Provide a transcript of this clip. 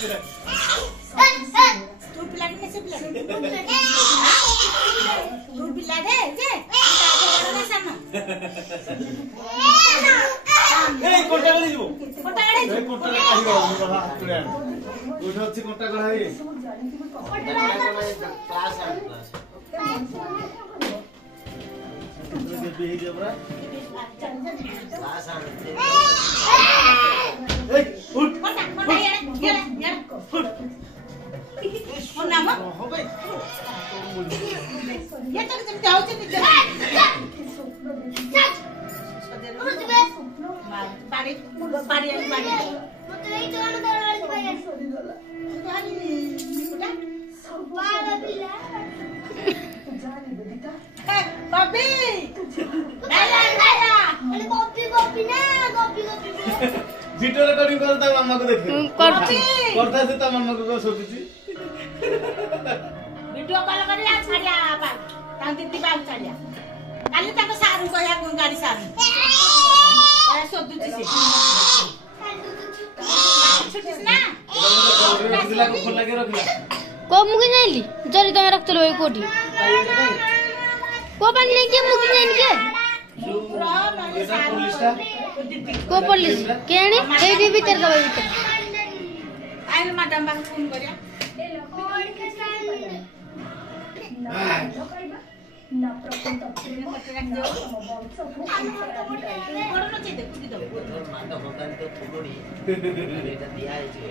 तू पिला ने से पिला तू पिला दे जे ताके सानो ए कोटा गली जीवो कोटा गली ए कोटा काढिबो तुले उठो अछि कोटा गळाई क्लास बेही जबरा क्लास ए उठ कोटा ये उठ mon नाम हो भाई ये तो तुम जाओ से निकल बाड़ी बाड़ी बाड़ी तो ये तो कर वाली भाई गाड़ी निकुटा बाबा पिला ए बॉबी लाला लाला अरे कॉपी कॉपी ना कॉपी कॉपी वीडियो रिकॉर्डिंग करता मामा को देख करता से ता मामा को सोचुची वीडियो कॉल करी आ छाड़िया बा तां दीदी बा छाड़िया काली ताको सारू कहया गाड़ी सारू ए सोचुची से छुटिस ना रखला को खोला के रखला को मुगी जाइली जरी तमे रखतलो ए कोठी को पानी नहीं के मुगी जाइन के को पुलिस केणी एडी भीतर दबा भीतर आइल मैडम बा फोन करिया ना प्रपंच ट्रेन करके रख दो कोन चे दे कुदी दो मांडा होतान तो थोड़ी एटा दिया है जो